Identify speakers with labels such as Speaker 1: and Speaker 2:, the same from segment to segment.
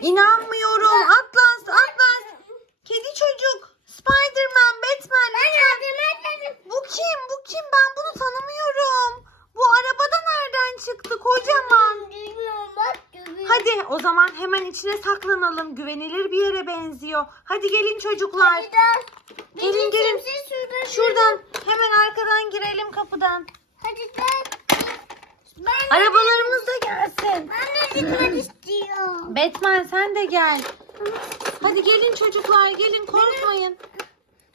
Speaker 1: İnanmıyorum. Atlas, Atlas. Kedi çocuk. Spiderman, Batman. Lütfen. Bu kim? Bu kim? Ben bunu tanımıyorum. Bu arabada nereden çıktı? Kocaman. Hadi o zaman hemen içine saklanalım. Güvenilir bir yere benziyor. Hadi gelin çocuklar. Gelin, gelin. Şuradan hemen arkadan girelim kapıdan.
Speaker 2: Hadi gel.
Speaker 1: Arabalarımız da gelsin.
Speaker 2: ben de gitmek istiyorum.
Speaker 1: Batman sen de gel. Hadi gelin çocuklar gelin korkmayın.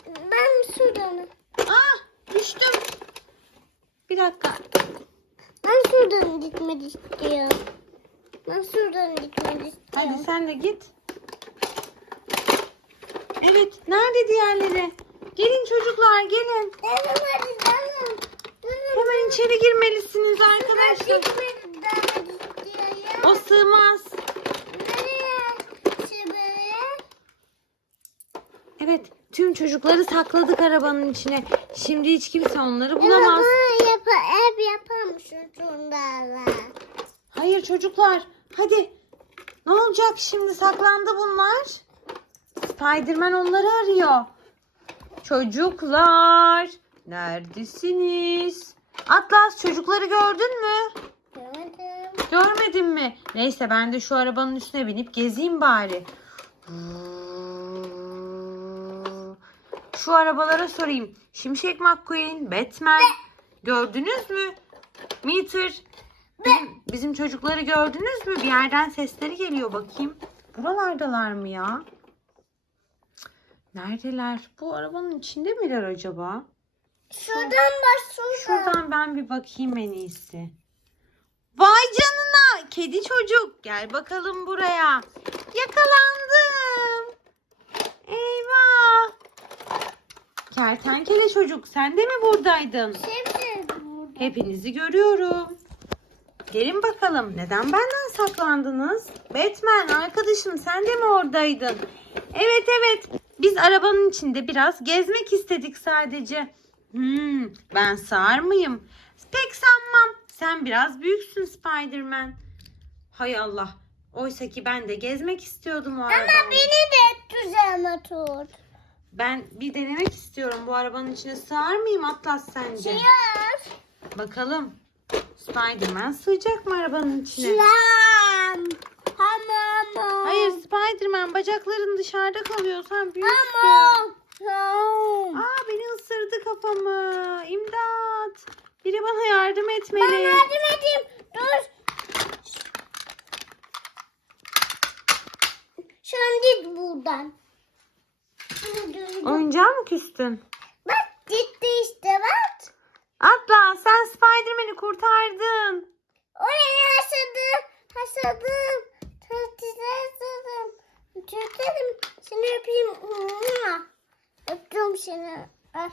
Speaker 2: Ben şuradan.
Speaker 1: Ah düştüm. Bir dakika.
Speaker 2: Ben şuradan gitmek istiyorum. Ben şuradan gitmek istiyorum.
Speaker 1: Hadi sen de git. Evet nerede diğerleri? Gelin çocuklar gelin. Hemen içeri girmelisiniz arkadaşlar.
Speaker 2: gitmek istiyorum.
Speaker 1: O sığmaz.
Speaker 2: Nereye? Şuraya.
Speaker 1: Evet tüm çocukları sakladık arabanın içine. Şimdi hiç kimse onları bulamaz.
Speaker 2: Baba yap ev yapar mısın şunlarla?
Speaker 1: Hayır çocuklar hadi. Ne olacak şimdi saklandı bunlar. Spiderman onları arıyor. Çocuklar neredesiniz? Atlas çocukları gördün mü?
Speaker 2: Gördüm.
Speaker 1: Görmedin mi? Neyse ben de şu arabanın üstüne binip gezeyim bari. Şu arabalara sorayım. Şimşek McQueen, Batman. Gördünüz mü? Meter. Bizim, bizim çocukları gördünüz mü? Bir yerden sesleri geliyor bakayım. Buralardalar mı ya? Neredeler? Bu arabanın içinde miler acaba?
Speaker 2: Şuradan bak şuradan.
Speaker 1: Şuradan ben bir bakayım en iyisi. Vay canına kedi çocuk gel bakalım buraya. Yakalandım. Kertenkele çocuk sen de mi buradaydın?
Speaker 2: Hepsi burada.
Speaker 1: Hepinizi görüyorum. Gelin bakalım neden benden saklandınız? Batman arkadaşım sen de mi oradaydın? Evet evet biz arabanın içinde biraz gezmek istedik sadece. Hmm, ben sığar mıyım? Pek sanmam. Sen biraz büyüksün Spiderman. Hay Allah. Oysa ki ben de gezmek istiyordum o
Speaker 2: Ama beni de düzelme tut.
Speaker 1: Ben bir denemek istiyorum. Bu arabanın içine sığar mıyım Atlas sence?
Speaker 2: Yaz.
Speaker 1: Bakalım. Spiderman sığacak mı arabanın içine?
Speaker 2: Lam. Hamam.
Speaker 1: Hayır Spiderman bacakların dışarıda kalıyor. Sen büyüksün.
Speaker 2: Hamam.
Speaker 1: Aa beni ısırdı kafamı. İmdat. Biri bana yardım
Speaker 2: Ben
Speaker 1: etmeli.
Speaker 2: yardım edeyim. Dur. Sen git buradan.
Speaker 1: Oyuncağa mı küstün?
Speaker 2: Bak gitti işte bak.
Speaker 1: Atlas sen Spiderman'i kurtardın.
Speaker 2: Oraya hasadım. Hasadım. Tatlısı hasadım. Tutarım. Seni öpeyim. Öptüm seni. Öp.